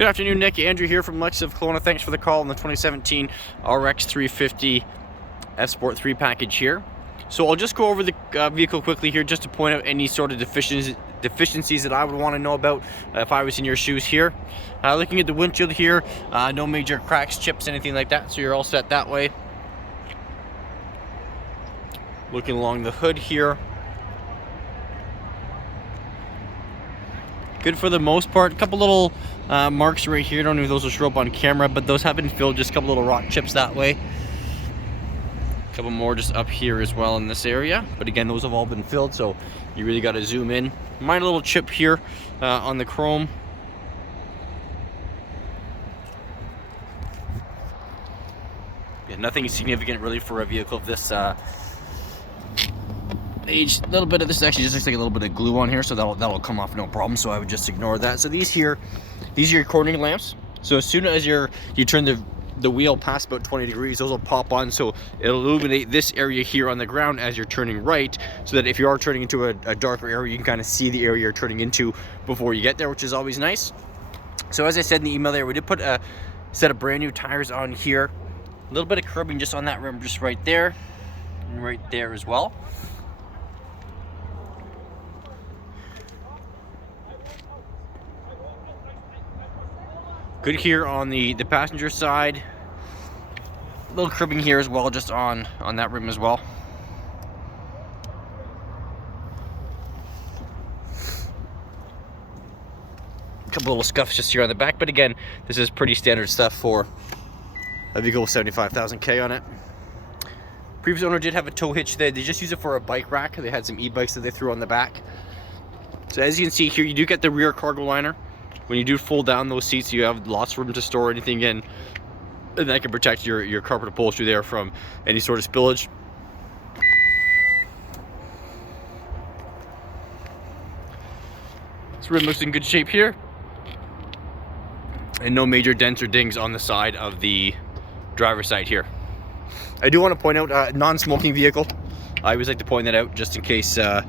Good afternoon, Nick. Andrew here from Lexus of Kelowna. Thanks for the call on the 2017 RX 350 F Sport 3 package here. So I'll just go over the vehicle quickly here just to point out any sort of deficiencies that I would want to know about if I was in your shoes here. Looking at the windshield here, no major cracks, chips, anything like that, so you're all set that way. Looking along the hood here, good for the most part. A couple little marks right here. Don't know if those will show up on camera, but those have been filled. Just a couple little rock chips that way. A couple more just up here as well in this area. But again, those have all been filled, so you really got to zoom in. Minor little chip here on the chrome. Yeah, nothing significant really for a vehicle of this age. A little bit of this actually just looks like a little bit of glue on here, so that'll come off no problem, so I would just ignore that. So these are your coordinating lamps. So as soon as you turn the wheel past about 20 degrees, those will pop on, so it'll illuminate this area here on the ground as you're turning right, so that if you are turning into a darker area, you can kind of see the area you're turning into before you get there, which is always nice. So as I said in the email there, we did put a set of brand new tires on here. A little bit of curbing just on that rim, just right there and right there as well. Good here on the passenger side. A little cribbing here as well, just on that rim as well. A couple little scuffs just here on the back, but again, this is pretty standard stuff for a vehicle with 75,000 K on it. Previous owner did have a tow hitch there. They just use it for a bike rack. They had some e-bikes that they threw on the back. So as you can see here, you do get the rear cargo liner. When you do fold down those seats, you have lots of room to store anything in, and that can protect your carpet upholstery there from any sort of spillage. This rim looks in good shape here, and no major dents or dings on the side of the driver's side here. I do want to point out non-smoking vehicle. I always like to point that out just in case I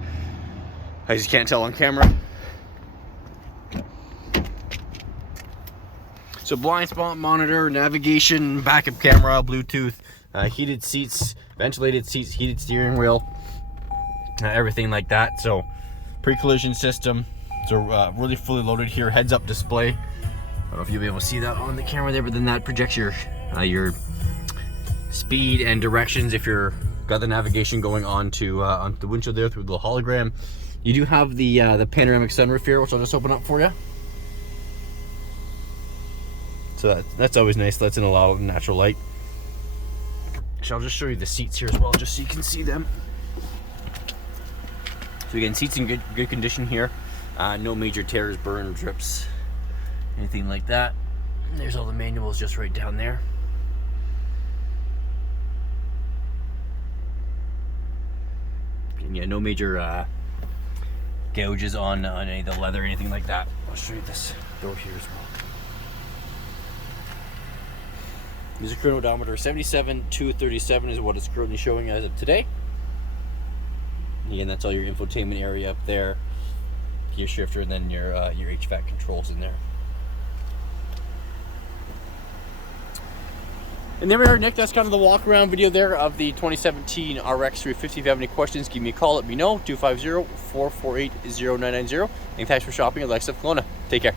just can't tell on camera. So blind spot monitor, navigation, backup camera, Bluetooth, heated seats, ventilated seats, heated steering wheel, everything like that. So pre-collision system. So really fully loaded here, heads-up display. I don't know if you'll be able to see that on the camera there, but then that projects your speed and directions if you're got the navigation going onto the windshield there through the hologram. You do have the panoramic sunroof here, which I'll just open up for you. So that's always nice. Lets in a lot of natural light. So I'll just show you the seats here as well, just so you can see them. So again, seats in good condition here. No major tears, burns, drips, anything like that. And there's all the manuals just right down there. And yeah, no major gouges on any of the leather or anything like that. I'll show you this door here as well. User current odometer 77,237 is what it's currently showing as of today. Again, that's all your infotainment area up there, gear shifter, and then your HVAC controls in there. And there we are, Nick. That's kind of the walk around video there of the 2017 RX 350. If you have any questions, give me a call. Let me know. 250-448-0990. And thanks for shopping at Lexus of Kelowna. Take care.